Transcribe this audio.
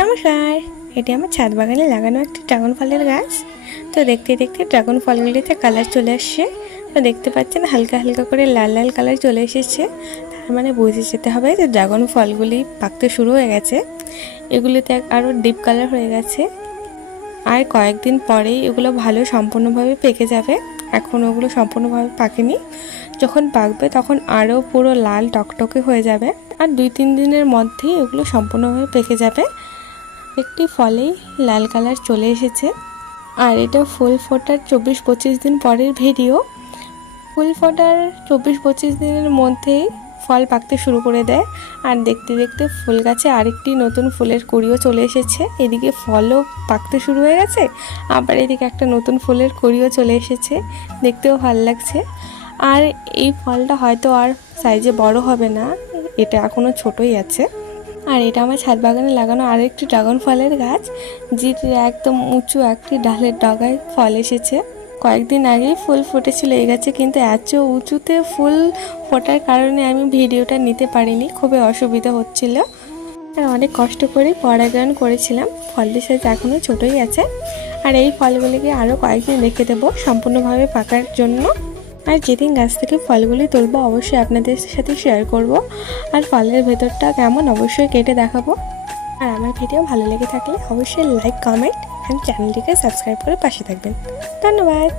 নমস্কার, এটি আমার ছাদ বাগানে লাগানো একটি ড্রাগন ফলের গাছ। তো দেখতে দেখতে ড্রাগন ফলগুলিতে কালার চলে আসছে। তো দেখতে পাচ্ছেন হালকা হালকা করে লাল লাল কালার চলে এসেছে। তার মানে বুঝে যেতে হবে যে ড্রাগন ফলগুলি পাকতে শুরু হয়ে গেছে। এগুলিতে আরও ডিপ কালার হয়ে গেছে, আর কয়েকদিন পরেই এগুলো ভালো সম্পূর্ণভাবে পেকে যাবে। এখন ওগুলো সম্পূর্ণভাবে পাকেনি, যখন পাকবে তখন আরও পুরো লাল টকটকে হয়ে যাবে। আর 2-3 দিনের মধ্যেই এগুলো সম্পূর্ণভাবে পেকে যাবে। একটি ফলেই লাল কালার চলে এসেছে। আর এটা ফুল ফোটার 24-25 দিন পরের ভিডিও। ফুল ফোটার 24-25 দিনের মধ্যেই ফল পাকতে শুরু করে দেয়। আর দেখতে দেখতে ফুল গাছে আরেকটি নতুন ফুলের কুঁড়িও চলে এসেছে। এদিকে ফলও পাকতে শুরু হয়ে গেছে, আবার এদিকে একটা নতুন ফুলের কুঁড়িও চলে এসেছে। দেখতেও ভালো লাগছে। আর এই ফলটা হয়তো আর সাইজে বড় হবে না, এটা এখনও ছোটই আছে। আর এটা আমার ছাদ বাগানে লাগানো আরও একটি ড্রাগন ফলের গাছ, যেটির একদম উঁচু একটি ডালের ডগায় ফল এসেছে। কয়েকদিন আগেই ফুল ফুটেছিল এই গাছে, কিন্তু এত উঁচুতে ফুল ফোটার কারণে আমি ভিডিওটা নিতে পারিনি, খুবই অসুবিধা হচ্ছিল। আর অনেক কষ্ট করে পরাগায়ন করেছিলাম। ফলটির সাইজ এখনও ছোটোই আছে। আর এই ফলগুলিকে আরও কয়েকদিন রেখে দেবো সম্পূর্ণভাবে পাকার জন্য। আর যেদিন গাছ থেকে ফলগুলি তুলবো অবশ্যই আপনাদের সাথে শেয়ার করব। আর ফলের ভেতরটা কেমন অবশ্যই কেটে দেখাবো। আর আমার ভিডিও ভালো লেগে থাকলে অবশ্যই লাইক, কমেন্ট অ্যান্ড চ্যানেলটিকে সাবস্ক্রাইব করে পাশে থাকবেন। ধন্যবাদ।